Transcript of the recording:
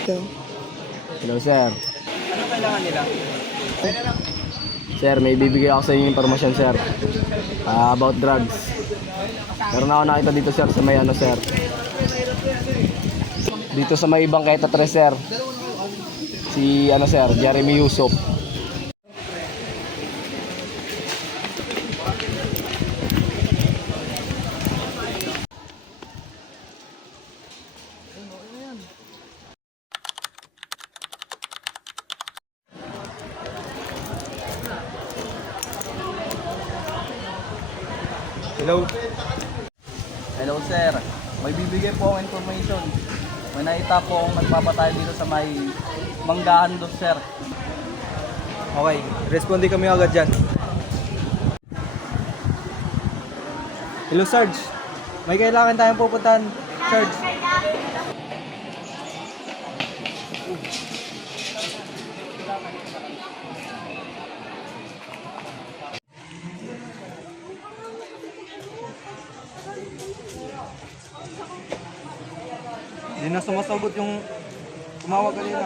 Hello, sir. Ano kailangan nila? Sir, may bibigay ako sa inyo impormasyon, sir. About drugs. Meron ako nakita dito, sir, sa may ano, sir. Dito sa may Bangketa 3, sir. Si, ano, sir, Jeremy Yusuf. Hello? Hello sir, may bibigay po akong information. May nakita po akong nagpapatay dito sa may Manggahan doon sir. Okay, respondi kami agad dyan. Hello Sarge, may kailangan tayong pupuntahan. Sarge. Hindi na sumasagot yung tumawag kanina.